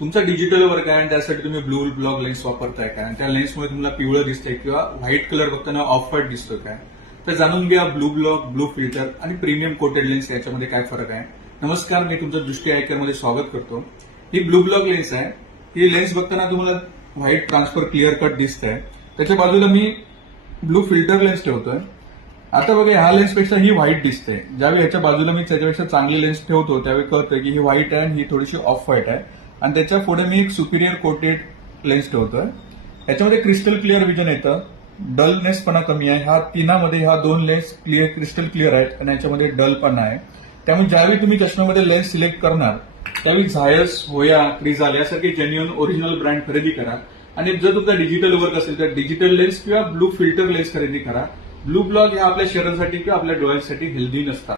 तुमचा digital work आहे आणि त्यासाठी तुम्ही ब्लू ब्लॉक लेन्स वापरताय का आणि त्या लेन्समुळे तुम्हाला पिवळं दिसतंय किंवा व्हाईट कलर बघताना ऑफ व्हाईट दिसतोय काय, तर जाणून घ्या ब्लू ब्लॉक, ब्लू फिल्टर आणि प्रीमियम कोटेड लेन्स याच्यामध्ये काय फरक आहे. नमस्कार, मी तुमचं दृष्टी आयकर मध्ये स्वागत करतो. ही ब्लू ब्लॉक लेन्स आहे. ही लेन्स बघताना तुम्हाला व्हाईट ट्रान्सफर क्लिअर कट दिसतंय. त्याच्या बाजूला मी ब्लू फिल्टर लेन्स ठेवतोय. आता बघा, ह्या लेन्सपेक्षा ही व्हाईट दिसते. ज्यावेळी ह्याच्या बाजूला मी त्याच्यापेक्षा चांगली लेन्स ठेवतो त्यावेळी कळतं की ही व्हाईट आहे आणि ही थोडीशी ऑफ व्हाईट आहे. आणि त्याच्या पुढे मी एक सुपिरियर कोटेड लेन्स ठेवतोय. याच्यामध्ये क्रिस्टल क्लिअर विजन येतं, डलनेसपणा कमी आहे. ह्या तिनामध्ये ह्या दोन लेन्स क्रिस्टल क्लिअर आहेत आणि याच्यामध्ये डलपणा आहे. त्यामुळे ज्यावेळी तुम्ही चष्म्यामध्ये लेन्स सिलेक्ट करणार त्यावेळी झायस, होया, क्रिझाल यासारखे जेन्युअन ओरिजिनल ब्रँड खरेदी करा. आणि जर तुमचा डिजिटल वर्क असेल तर डिजिटल लेन्स किंवा ब्लू फिल्टर लेन्स खरेदी करा. ब्लू ब्लॉक ह्या आपल्या शरीरासाठी किंवा आपल्या डोळ्यांसाठी हेल्दी नसतात.